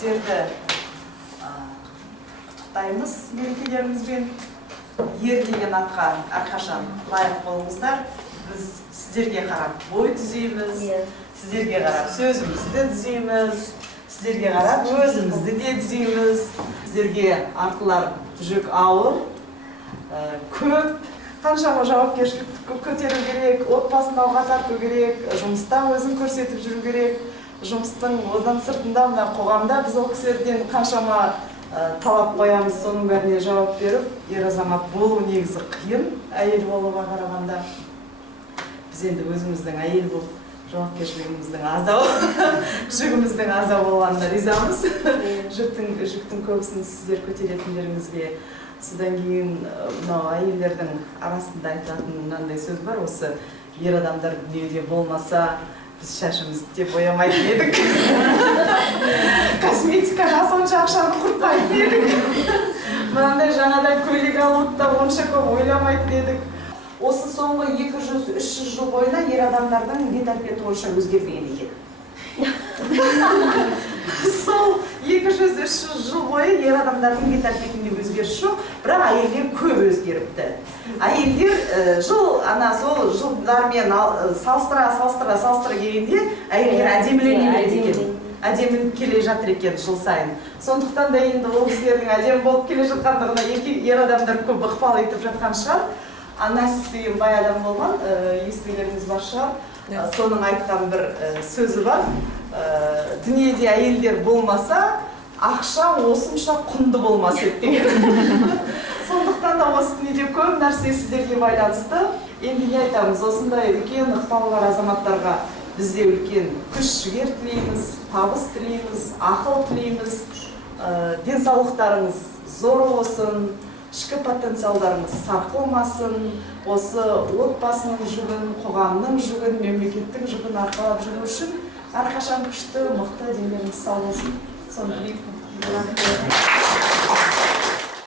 сіздерді құттықтаймыз мерекелеріңізбен. Ер деген атқа әрқашан лайық болыңыздар. Біз сіздерге қарап бой түзейміз, сіздерге қарап сөзімізді түзейміз, сіздерге қарап өзімізді де түзейміз. Сіздерге артылар жүк ауыр, көп, қаншама жауапкершілікті көтеру керек, отбасын алға тарту керек, жұмыста өзін көрсетіп жүру керек. Жұмыстың одан сыртында мына қоғамда біз ол кісілерден қаншама талап қоямыз, соның бәріне жауап беріп, ер азамат болу негізі қиын, әйел болуға қарағанда. Біз енді өзіміздің әйел болып, жауапкершілігіміздің аздау, жүгіміздің аздау болғанына ризамыз. Жүктің көбісін сіздер көтеретіндеріңізге. Содан кейін мынау әйелдердің арасында айтатын мынандай сөз бар, осы ер адамдар дүниеде болмаса, біз шашымызды деп боямайтын едік. Косметикаға сонша ақшаны құртпайтын едік. Мынандай жаңадан көйлек алуды да онша көп ойламайтын едік. Осы соңғы 200-300 жыл бойына ер адамдардың менталитеті онша өзгермеген екен. Сол 200-300 жыл бойы ер адамдардың менталитетінде өзгеріс жоқ, бірақ әйелдер көп өзгеріпті. Әйелдер сол жылдармен салыстыра келгенде әйелдер әдеміленіп келе жатыр екен жыл сайын. Сондықтан да енді ол кісілердің әдемі болып келе жатқандығына ер адамдар көп ықпал етіп жатқан шығар. Анасыз деген бай адам болған, естігендеріңіз бар шығар. Соның айтқан бір сөзі бар. Дүниеде әйелдер болмаса, ақша осынша құнды болмас еді деген. Сондықтан да осы дүниеде көп нәрсе сіздерге байланысты. Енді не айтамыз, осындай үлкен ықпалы бар азаматтарға бізде үлкен күш-жігер тілейміз, табыс тілейміз, ақыл тілейміз, денсаулықтарыңыз зор болсын, ішкі потенциалдарыңыз сарқылмасын, осы отбасының жүгін, қоғамның жүгін, мемлекеттің жүгін арқалап жүру үшін әрқашан күшті, мықты денелеріңіз сау болсын. Соны тілеймін.